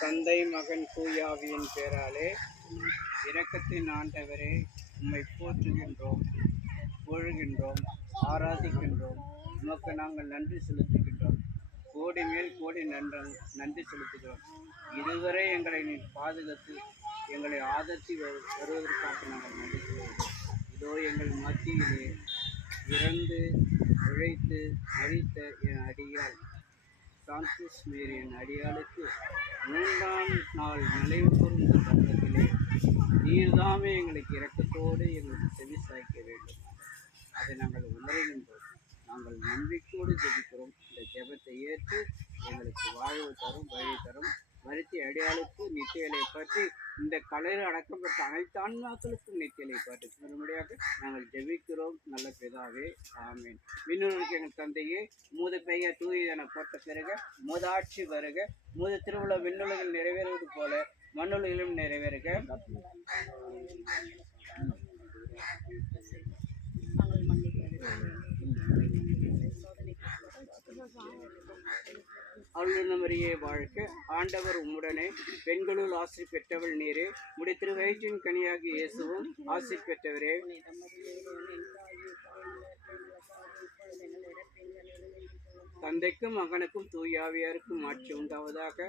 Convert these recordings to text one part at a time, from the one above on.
தந்தை மகன் தூயாவியின் பேராலே இரக்கத்தின் ஆண்டவரே, உம்மை போற்றுகின்றோம், புகழ்கின்றோம், ஆராதிக்கின்றோம். உமக்கு நாங்கள் நன்றி செலுத்துகின்றோம். கோடி மேல் கோடி நன்றி செலுத்துகிறோம். இதுவரை எங்களை நீ பாதுகாத்து எங்களை ஆதரித்து வருவதற்காக நாங்கள் நன்றி செலுத்துகிறோம். இதோ எங்கள் மத்தியிலே இறந்து உழைத்து மறித்த என் அடியால் பிரான்சிஸ் மேரியின் அடியாளுக்கு 3ஆம் நாள் நினைவு கூர்ந்த தருணத்திலே நீர்தாமே எங்களுக்கு இரக்கத்தோடு எங்களுக்கு செவி சாய்க்க வேண்டும். அதை நாங்கள் உணர்கின்றோம். நாங்கள் நம்பிக்கையோடு ஜெபிக்கிறோம். இந்த ஜெபத்தை ஏற்று எங்களுக்கு வாழ்வு தரும், வழி தரும். மருத்தி அடியாளுக்கு நித்தியலை பற்றி இந்த கலையில் அடக்கம் பெற்ற அனைத்து ஆன்மாக்களுக்கும் நித்தியலை பற்றி மறுபடியாக நாங்கள் ஜெபிக்கிறோம். நல்ல பிதாவே, ஆமீன். விண்ணுலகிற்கு எங்கள் தந்தையே, மூது பெயர் தூயதென போட்ட பிறகு மூதாட்சி வருக. மூது திருவிழா விண்ணுலகில் நிறைவேறுவது போல மண்ணுலகிலும் நிறைவேறுக. அருள்மரியே வாழ்க, ஆண்டவர் உம்முடனே, பெண்களுள் ஆசி பெற்றவள் நீரே, உடைய திருவயிற்றின் கனியாகி இயேசுவும் ஆசி பெற்றவரே. தந்தைக்கும் மகனுக்கும் தூயாவியாருக்கும் ஆட்சி உண்டாவதாக.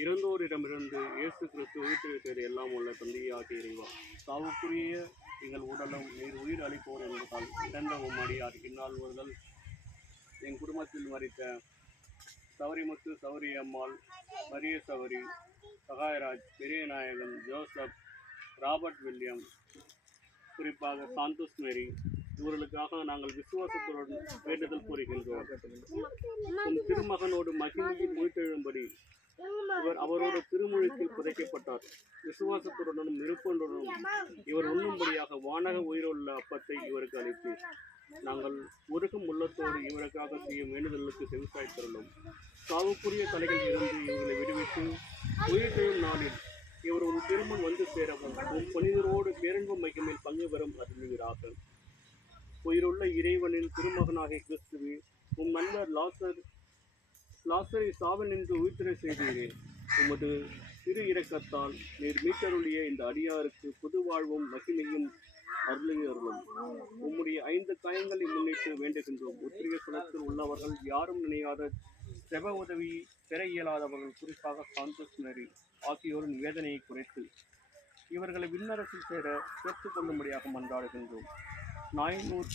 இறந்தோரிடமிருந்து இயேசு கிறிஸ்து உயிர்த்தெழுந்தது எல்லாம் உள்ள தந்தையாகிய இறைவா, சாவுக்குரிய எங்கள் உடலும் நீர் உயிர் அளிப்போர் என்பதால் இறந்த உம்மடியார் இந்நாள் முதல் என் குடும்பத்தில் மறித்த சௌரிமுத்து, சௌரி அம்மாள், மரிய சௌரி, சகாயராஜ், பெரிய நாயகன், ஜோசப், ராபர்ட் வில்லியம், குறிப்பாக சாந்தோஸ் மேரி, இவர்களுக்காக நாங்கள் விசுவாசத்துடன் வேண்டுதல் கூறுகின்றோம். உன் திருமகனோடு மகிமையில் உயிர்த்தெழும்படி இவர் அவரோட திருமுழுக்கில் புதைக்கப்பட்டார். விசுவாசத்துடனும் நிருப்பனுடனும் இவர் உண்ணும்படியாக வானக உயிருள்ள அப்பத்தை இவருக்கு அளித்து நாங்கள் உருகும் உள்ளத்தோடு இவருக்காக செய்யும் வேண்டுதலுக்கு செவிசாய்த்தருளும். சாவுக்குரிய தலைகள் இருந்து இவர்களை விடுவித்து உயிர்த்தெழும் நாளில் இவர் ஒரு திருமணம் வந்து சேரவும் உன் புனிதரோடு பேரன்பு மையமில் பங்கு பெறும் அருள்வீராக. உயிருள்ள இறைவனின் திருமகனாகிய கிறிஸ்துவே, உன் நண்பர் லாசரை சாவல் நின்று உயிர்த்தெழ செய்தீரே. உமது திரு இரக்கத்தால் நீர் மீட்டருளிய இந்த அடியாருக்கு புது வாழ்வும் மகிமையும் அருளும். உம்முடைய 5 காயங்களை முன்னிட்டு வேண்டுகின்றோம். உத்திரிக குலத்தில் உள்ளவர்கள் யாரும் நினையாத செப உதவி பெற இயலாதவர்கள், குறிப்பாக சாந்தோஸ் மேரி ஆகியோரின் வேதனையை குறைத்து இவர்களை விண்ணரசில் சேர சேர்த்து கொள்ளும்படியாக மன்றாடுகின்றோம். நாயனூர்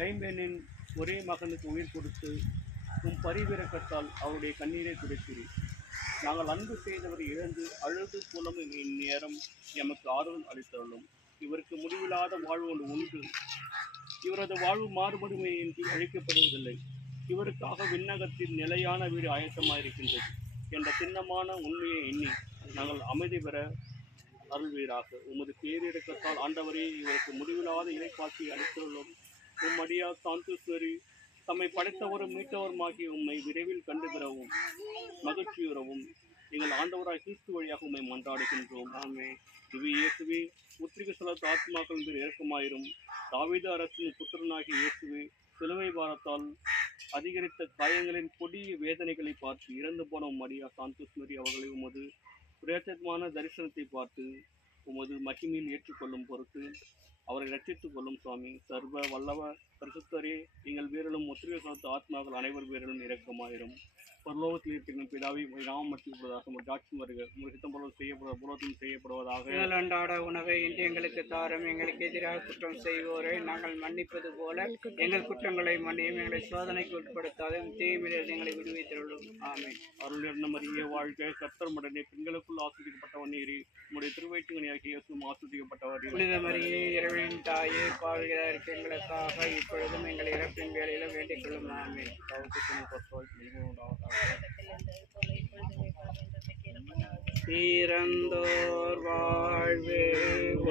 கைம்பெண்ணின் ஒரே மகனுக்கு உயிர் கொடுத்து உம் பரிவிரக்கத்தால் அவருடைய கண்ணீரை துடைக்கிறீர். நாங்கள் அன்பு செய்தவரை இழந்து அழுது புலமும் இந்நேரம் எமக்கு ஆறுதல் அளித்தருளும். இவருக்கு முடிவில்லாத வாழ்வு ஒன்று உண்டு. இவரது வாழ்வு மாறுபடுமையின்றி அழிக்கப்படுவதில்லை. இவருக்காக விண்ணகத்தில் நிலையான வீடு ஆயத்தமாயிருக்கின்றது என்ற சின்னமான உண்மையை எண்ணி நாங்கள் அமைதி பெற அருள்வீராக. உமது பேரிரக்கத்தால் ஆண்டவரே, இவருக்கு முடிவில்லாத இலைப்பாட்சி அளித்துள்ளோம். உம்மடியார் சாந்தோஸ்வரி தம்மை படைத்தவரும் மீட்டவருமாகி உம்மை விரைவில் கண்டு பெறவும் மகிழ்ச்சியுறவும் எங்கள் ஆண்டவராய் கிறிஸ்து வழியாக உம்மை மன்றாடுகின்றோம். ஆமே. இயேசுவே, உத்திரிக ஸ்தலத்து ஆத்மாக்கள் மீது இரக்கமாயிரும். தாவீது அரசின் புத்திரனாகிய இயேசுவே, சிலுவை பாரத்தால் அதிகரித்த காயங்களின் கொடிய வேதனைகளை பார்த்து இறந்து போன உம்மடியா சாந்தோஸ் மேரி அவர்களை உமது பிரேத்தமான தரிசனத்தை பார்த்து உமது மகிமையில் ஏற்றுக்கொள்ளும் பொருட்டு அவரை ரட்சித்துக் கொள்ளும். சுவாமி, சர்வ வல்லவ பரிசுத்தரே, எங்கள் வீரலும் உத்திரிக ஸ்தலத்து ஆத்மாக்கள் அனைவர் வீரலும் இரக்கமாயிரும். பரலோகத்தில் இருக்கிற பிதாவை நாமம் மற்றிப்படுவதாக ஆட்சி வருக. சித்தம் புலத்தும் செய்யப்படுவதாக. எங்கள் அன்றாட உணவை இன்று எங்களுக்கு தாரும். எங்களுக்கு எதிராக குற்றம் செய்வோரை நாங்கள் மன்னிப்பது போல எங்கள் குற்றங்களை மன்னியும். எங்களை சோதனைக்கு உட்படுத்தாத தீமையிலிருந்து எங்களை விடுவித்தருளும். ஆமென். அருள் நிறைந்த மரியே வாழ்க, கர்த்தர் உடனே பெண்களுக்குள் ஆஸ்வதிக்கப்பட்டவன் நீரே. உம்முடைய திருவயிற்றின் இயேசுவும் ஆஸ்வதிக்கப்பட்டவர். புனித மரியே, இறைவனின் தாயே, பாவிகளாக இருக்க எங்களுக்காக இப்பொழுதும் எங்கள் இறப்பின் வேலையிலும் வேண்டிக் கொள்ளும். ஆமென். இறந்தோர் வாழ்வே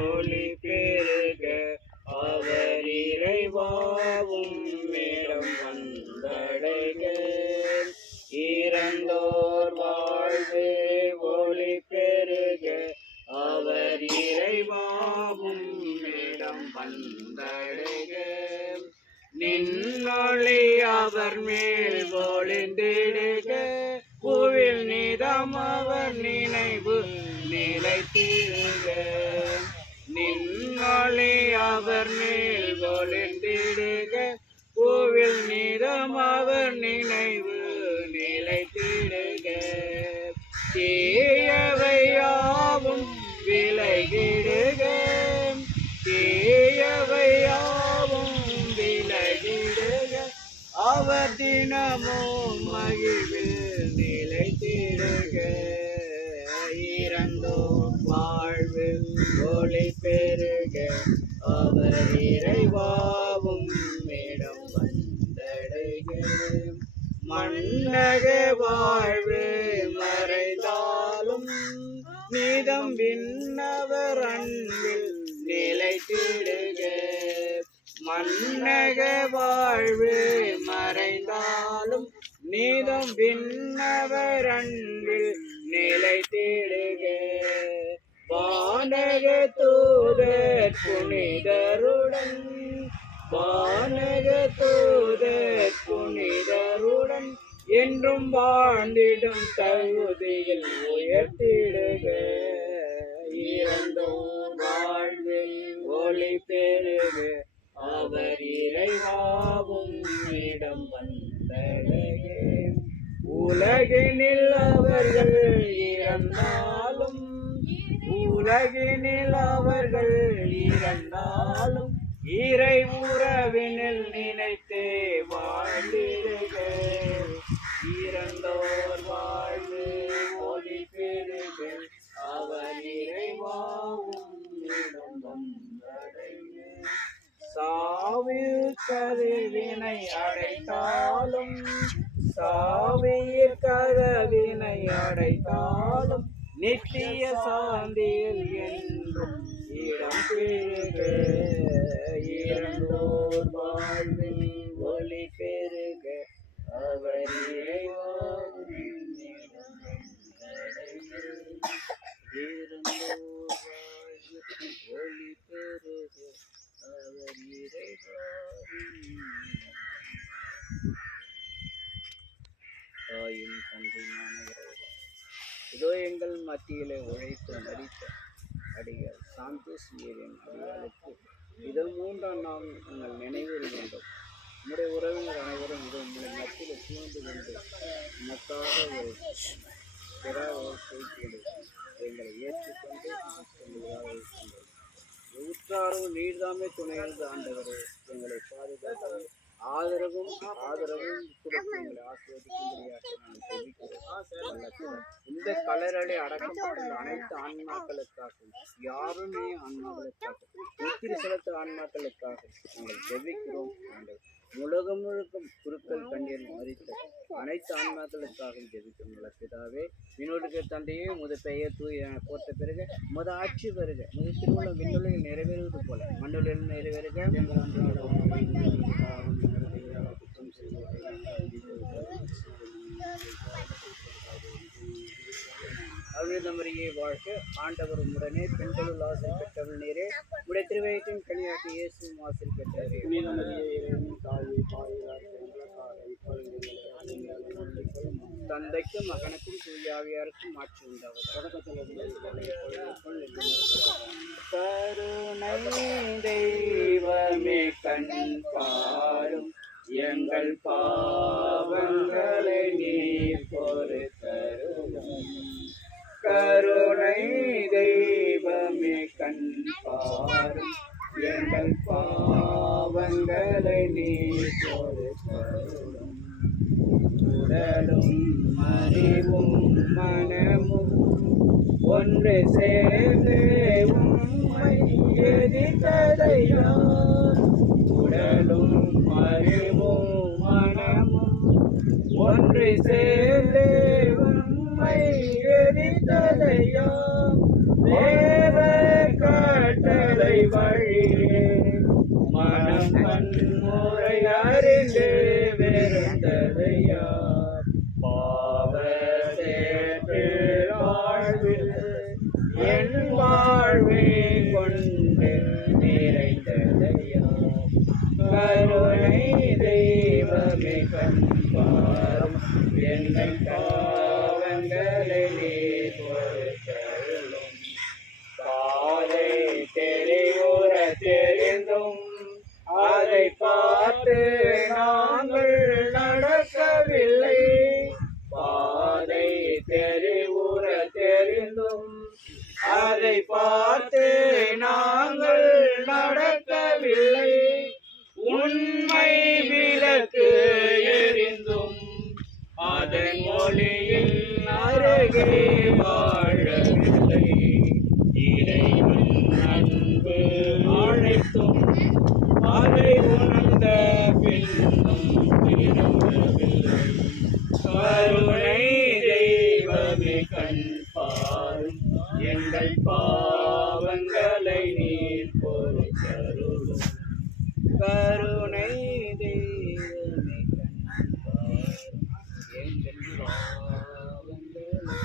ஒளி பெருக, அவர் இறைவாவும் மேடம் வந்தடைக. இறந்தோர் வாழ்வே ஒளி பெருக, அவர் இறைவாவும் மேடம் வந்த வந்தடைக நின்னொளி அவர் மேல் பொழிந்திடுக புவில் நிதம் அவர் நினைவு நிலைத்திடுக நின்னொளி அவர் மேல் பொழிந்திடுக புவில் நிதம் அவர் நினைவு நிலைத்திடுக தீயவையாவும் விலகிடுக தீயவையாவும் விலகிடுக அவர் தினமும் மகிழ்வில் நிலைத்திடுக இறந்தோர் வாழ்வில் ஒளி பெருக அவர் இறைவாவும் இடம் வந்தடைக மன்னக வாழ்வு மறைந்தாலும் நீதம் விண்ணவர் அன்பில் நிலைத்திடுக மன்னக வாழ்வு மறைந்தாலும் நீதம் விண்ணவர் அன்பில் நிலைத்திடுக வானக தூதர் புனிதருடன் வானக தூதர் புனிதருடன் என்றும் வாழ்ந்திடும் தகுதியில் உயர்த்திடுக இறந்தோர் வாழ்வில் ஒளி பெருக அவர் இறைவாவும் இடம் வந்தடைக உலகினில் அவர்கள் இறந்தாலும் உலகினில் அவர்கள் இறந்தாலும் இறை உறவினில் நினைத்தே வாழ்ந்திடுக இறந்தோர் வாழ்வு ஒளி பெருக அவர் இறைவாவும் இடம் வந்தடைக சாவில் கருவினை அடைத்தாலும் சாவியில் கதவினை அடைத்தாலும் நித்திய சாந்தியில் என்றும் இடம் பெருக இறந்தோர் வாழ்வில் ஒளி பெருக அவர் இறைவாவும் இடம் வந்தடைக இறந்தோர் வாழ்வில் ஒளி பெருக அவர் இறைவாவும் தாயும் தந்தையுமான இறைவா இதோ எங்கள் மத்தியிலே உழைத்து மரித்த அடிகள் சாந்தோஸ் ஏரியின் அடிகளுக்கு இது மூன்றாம் நாள் நீங்கள் நினைவில் வேண்டும் உங்களுடைய உறவினர் அனைவரும் இது உங்களுடைய மத்தியில் சூழ்ந்து கொண்டு மக்காக ஒரு பிறாவை செய்து எங்களை ஏற்றுக்கொண்டு உற்றாரும் நீர்தாமே துணையிருந்து ஆண்டவரே எங்களை பாதுகாத்து ஆதரவும் கொடுத்து எங்களை ஆசிர்வதிக்கும்படியாக நான் ஜெபிக்கிறேன். இந்த கலரடை அடக்கப்பட்டுள்ள அனைத்து ஆன்மாக்களுக்காகவும் யாருமே ஆன்மாக்களுக்காக உத்திரி செலுத்த ஆன்மாக்களுக்காக நாங்கள் ஜெபிக்கிறோம். ஆண்டவர் உலகம் முழுக்கும் குருக்கள் கண்ணீர் மறித்த அனைத்து ஆன்மாக்களுக்காகவும் ஜெபிக்கிறோம். நல்ல பிதாவே வினோடுக்கு தந்தையே முத பெயர் தூய போட்ட பிறகு முத ஆட்சி வருக முத திருமணம் விண்ணுலகில் நிறைவேறுவது போல மண்ணுலில் நிறைவேறுக குற்றம் அவிழ்ந்தமரியே வாழ்க ஆண்டவர் உடனே பெண்களுள் ஆசிரியர் பெற்றவள் நீரே உடைய திருவயத்தின் கனியாக்கி இயேசு ஆசிரியர் பெற்றவரே தந்தைக்கும் மகனுக்கும் தூயாவியாருக்கும் மாற்றி உண்டாவது கருணை தெய்வமே கண் பாரும் எங்கள் பாவங்களை நீ பொறுத்தருளும் கருணை தெய்வமே கண் பாரும் எங்கள் பாவங்களை நீ பொறுத்தருளும் உடலும் அறிவும் மனமும் ஒன்று சேர்ந்து உம்மை எதிர்த்ததையா உடலும் அறிவும் மனமும் ஒன்று சேர்ந்து உம்மை எதிர்த்ததையா தேவ கட்டளை வழியே மனம் வன்முறை அறிந்து வெறுந்ததையா பாவ சேர்த்து வாழ்வில் என் கருணை தெய்வமே கண்பாரும் எங்கள் பாவங்களை நீர் பொறுத்தருளும். பாதை தெரிவுற தெரிந்தும் அதை பார்த்து நாங்கள் நடக்கவில்லை. பாதை தெரிவுற தெரிந்தும் அதை பார்த்து நாங்கள் நடக்கவில்லை. உண்மை விளக்கு எரிந்தும் அதன் மொழியில் அருகே வாழவில்லை. இறைவன் அன்பு அழைத்தும் அதை உணர்ந்த பின்னும் திரும்பவில்லை. கருணை தெய்வமே கண் பாரும் எங்கள் பாவங்களை நீர் பொறுத்தருளும். கருணை தெய்வமே கண் பாரும் எங்கள் பாவங்களை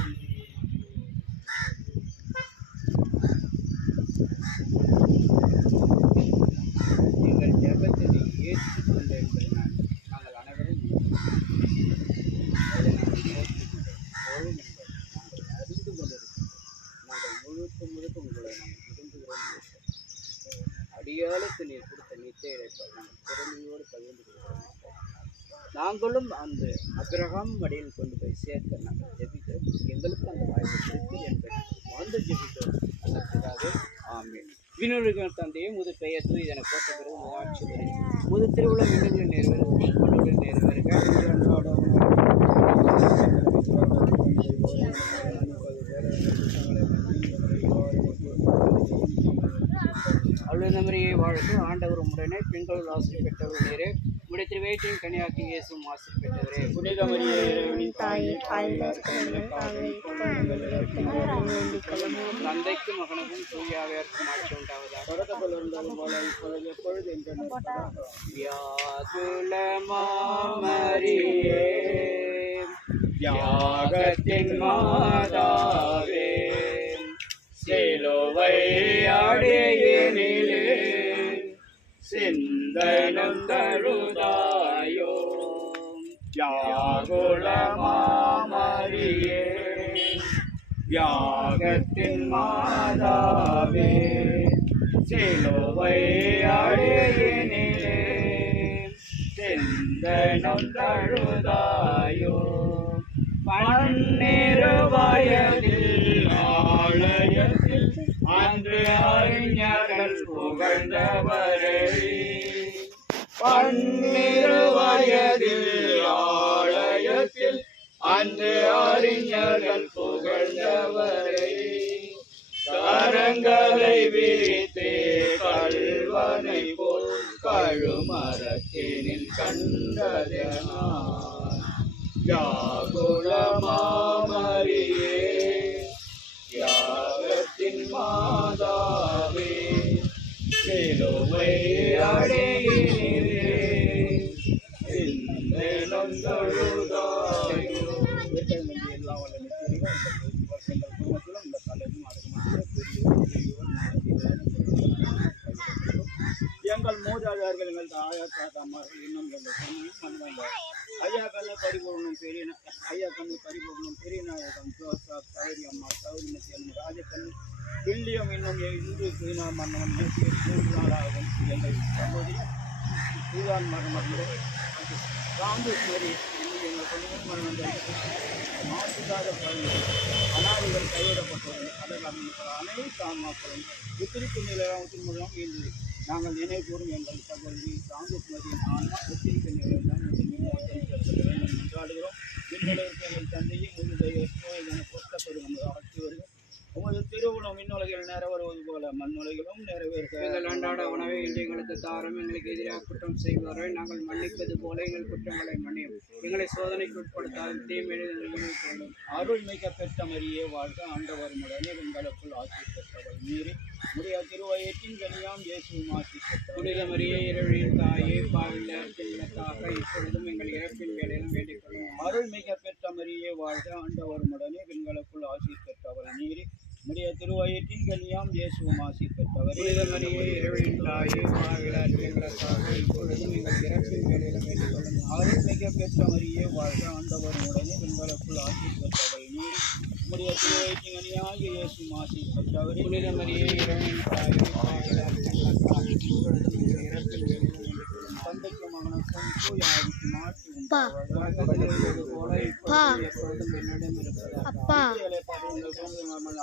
எங்கள் ஜெபத்தை ஏற்றுக்கொண்ட என்பதனால் நாங்கள் அனைவரும் அதை நாங்கள் போதும் என்பதை நாங்கள் அறிந்து கொண்டிருக்கிறோம். நாங்கள் முழுக்க உங்களை நாங்கள் விரும்புகிறோம். அடியாளுக்கு நீர் கொடுத்த நித்திய இழைப்பை நாங்கள் திறமையோடு பகிர்ந்து கொள்கிறோம். நாங்களும் அந்த அபிரகாம் மடியில் கொண்டு போய் சேர்க்க நாங்கள் ஜெபிக்கிறோம். எங்களுக்கு அந்த வாய்ப்பு கொடுத்து என்பதை வந்து ஜெபிக்கிறோம். அதற்காக ஆமென். விண்ணுலகின் தந்தையே முது பெயர் தூய் என போட்ட பிறகு ஆட்சி வரை முது திருவிழா விண்ணுகளில் அவ்வளவுமரியை வாழ்த்து ஆண்டவர் உடனே பெண்கள் ஆசிரியர் பெற்றவர் நேரே உடைய திருவேற்றின் கனியாக்கி இயேசும் ஆசிரியர் பெற்றவரே. புனித மரியே தந்தைக்கு மகனுக்கும் தூயாவிற்கும் ஆட்சி உண்டாவதாக. மரியே தியாகத்தின் மாதாவே சிலுவை அடையினிலே சிந்தனம் தருதாயோ. யாகுலமாமரியே தியாகத்தின் மாதாவே சிலுவை அடையினிலே சிந்தனம் தருதாயோ. பன்னிரு வயதில் ஆலயத்தில் அன்று அறிஞர்கள் புகழ்ந்தவரே. பன்னிரு வயதில் ஆலயத்தில் அன்று அறிஞர்கள் புகழ்ந்தவரே. கரங்களை விரித்தே கல்வனை போல் கழுமரத்தினில் கண்டதனால். யாகுலமாமரியே தியாகத்தின் மாதாவே சிலுவை அடையினிலே சிந்தனம் தருதாயோ. எங்கள் மூதாதையர்கள் எங்கள் தாயா தாத்தாமார்கள் இன்னும் ஐயா கண்ணு பரிபூர்ணம் பெரிய ஐயா கண்ணு பரிபூர்ணம் பெரிய நாயகம் ஜோசப் சௌரி அம்மா சௌரிமதி அம்மா ராஜக்கண்ணு வில்லியம் இன்னும் இந்து சீனா மன்னவன் 3 நாளாகும். எங்கள் சகோதரி சூதான் மரணம் ராம்பேஸ்வரி எங்கள் சொந்த மரணம் மாசுதாத பகுதிகள் அனாதைகள் கைவிடப்பட்டவர்கள் அதற்காக அனைத்து ஆன்மாக்களும் உத்திரிப்பு நிலையம் மூலம் இன்று நாங்கள் நினைவுகூறும் எங்கள் சகோதரி சாங்குமதியின் ஆன்மா உத்திரிப்பு நிலையம் கொண்டாடுகிறோம். விண்ணுலகிற்கு எங்கள் தந்தையும் உங்களுடைய என பொறுத்த பெருகும் ஆட்சி வருகிறோம். உமது திருவுணம் விண்ணுலகில் நிறைவேறுவது போல மண்ணுலகிலும் நிறைவேறுக. எங்கள் அன்றாட உணவை இன்று எங்களுக்கு தாரும். எங்களுக்கு எதிராக குற்றம் செய்வதை நாங்கள் மன்னிப்பது போல எங்கள் குற்றங்களை மன்னியும். எங்களை சோதனைக்கு உட்படுத்தாலும் தீமையிலும் அருள்மிக்க பெற்ற மரியே வாழ்க. ஆண்டவர் உடனே எங்களுக்குள் ஆட்சி பெற்றவள் மீறி உடைய திருவயத்தின் கனியாம் இயேசுவும் ஆட்சி பெற்ற புனித மரியே இறைவனின் தாயே பாவில்லாதற்காக இப்பொழுதும் எங்கள் இறப்பின் வேலையிலும் வேண்டிக் கொள்ளும். அருள்மிக பெற்ற மரியே வாழ்க. ஆண்டவர் உடனே பெண்களுக்குள் ஆசி பெற்றவள் நீரி உடைய திருவயத்தின் கனியாம் இயேசுவும் ஆசி பெற்றவர். புனித மரியே இறைவனின் தாயே பாவில்லாதற்காக இப்பொழுதும் வேலையிலும் வேண்டிக்கொள்ளும். அருள்மிக பெற்றவரியே வாழ்க, ஆண்டவர் உடனே பெண்களுக்குள் ஆசி பெற்றவள் நீர். உம்முடைய திருவயிற்றினியாகிய இயேசு ஆசி பெற்றவரே. புனித மரியே, இறைவனின் தாயே, இறப்பில் தந்தைக்கும் மகனுக்கும் தூய ஆவிக்கும் மாற்றி உண்டாவதாக. போல இப்பொழுதும் எப்பொழுதும் என்னிடம் இருக்கிறது.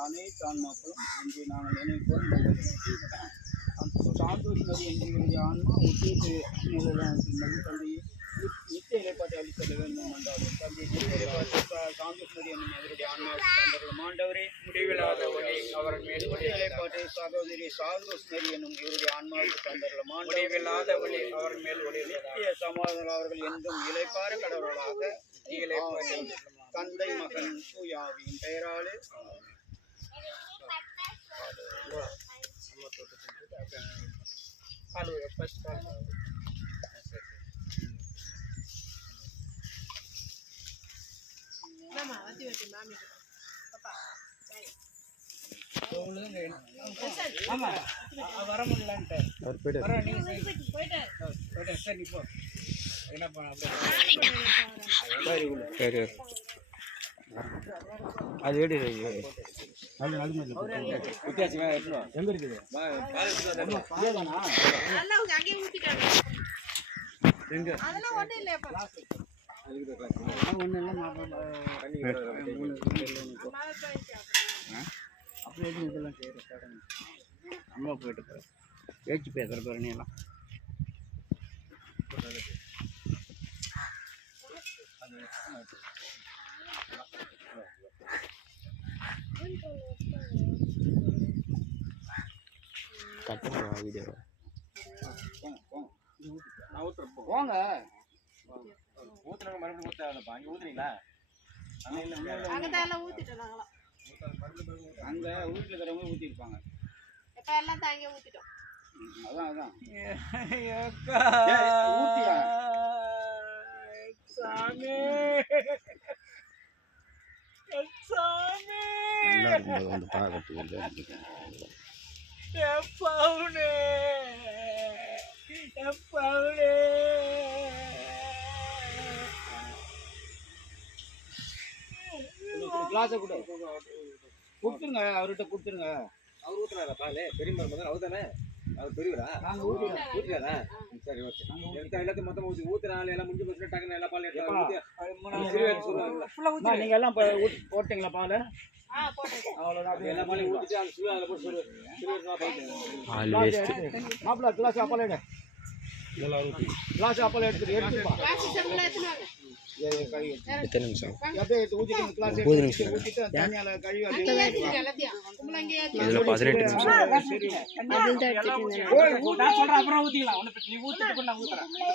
அனைத்து ஆன்மாக்களும் இங்கே நாங்கள் நினைப்போம். சாந்தோஷ் நதி எங்களுடைய ஆன்மா ஒத்திட்டு தந்தையை நித்திய இலைப்பாட்டை அளித்தல் வேண்டும் என்றாலும் தந்தை நித்திய இலைப்பாட்டு சாந்தோஷ் நதி என்னும் அவருடைய ஆன்மாவுக்கு தந்தரலும் ஆண்டவரே. முடிவில்லாத வழி அவர் மேல் நித்திய இலைப்பாட்டை சகோதரி சாந்தோஷ் நதி என்னும் இவருடைய ஆன்மாவுக்கு தந்தரலும் முடிவில்லாத வழி அவர் மேல் ஒளி நித்திய சமாதானம் அவர்கள் என்றும் இலைப்பார கடவுளாக இலைப்பாட்டை தந்தை மகன் தூயாவின் பெயராலே. வர முடியலன்ட்டு சரி போ என்ன பண்ண அப்படியே அது எடு வித்தியாசம் எங்க இருக்குது எங்க ஒன்றும் இல்லை அப்படி எதுவும் இதெல்லாம் செய்யற அம்மா போயிட்டு பேச்சு பேசுகிற பேர் எல்லாம் போங்க ஊத்துனாங்க மறுபடியும் ஊத்தாதப்பா அங்கே ஊத்துறீங்களா அங்கே வீட்டில் இருக்கிறவங்க ஊற்றிருப்பாங்க அதான் அதான் ஊத்தியா சாமி வந்து பார்க்கறதுக்கு கிளாஸை கொடுத்துருங்க அவர்கிட்ட கொடுத்துருங்க. அவர் ஊத்துறாரா பால் பெரிய மருமகன் அவர் தானே அவர் பெரியவரா நாங்கள் ஊத்துறாரா சரி ஓகே எல்லாத்தையும் மொத்தம் ஊற்றி ஊத்துறாங்க எல்லாம் முடிஞ்சு போச்சுன்னா டக்குன்னு எல்லா பால் எடுத்து நீங்கள் எல்லாம் போட்டிங்களா பால் அவ்வளோதான் எல்லா பாலையும் ஊற்றிட்டு அந்த சுழி அதில் போட்டு மாப்பிள்ள கிளாஸ் அப்பால் எடு கிளாஸ் அப்பால் எடுத்துப்பா எத்தனை நிமிஷம் ஊற்றிட்டு தண்ணியால் கழுவி இதில் 18 நிமிஷம்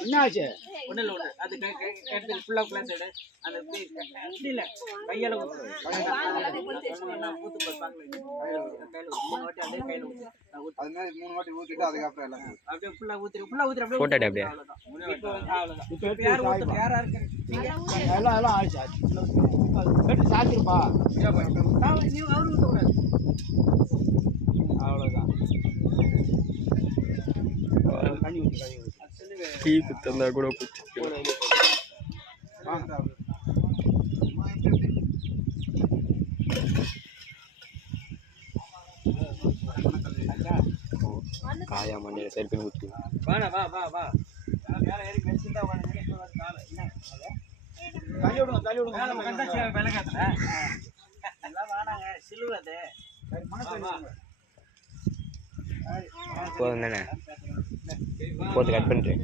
என்னாச்சு அது மாதிரி 3 வாட்டி ஊத்திட்டு அதுக்கப்புறம் எல்லாம் அப்படியே ஃபுல்லா ஊத்திட்டு போட்டாடி அப்படியே எல்லாம் ஆயிடுச்சு சாத்திருப்பா அவ்வளோதான் தண்ணி ஊற்றி கழுவி டீ குத்தந்தா கூட போச்சு காயா மண்ணில் சரி பண்ணி ஊற்றி வா மேலே ஏறி மெடிசன் தான் தள்ளி விடுங்க எல்லாம் வேணாங்க சிலுவது போதும் தானே போது கட் பண்ணிட்டு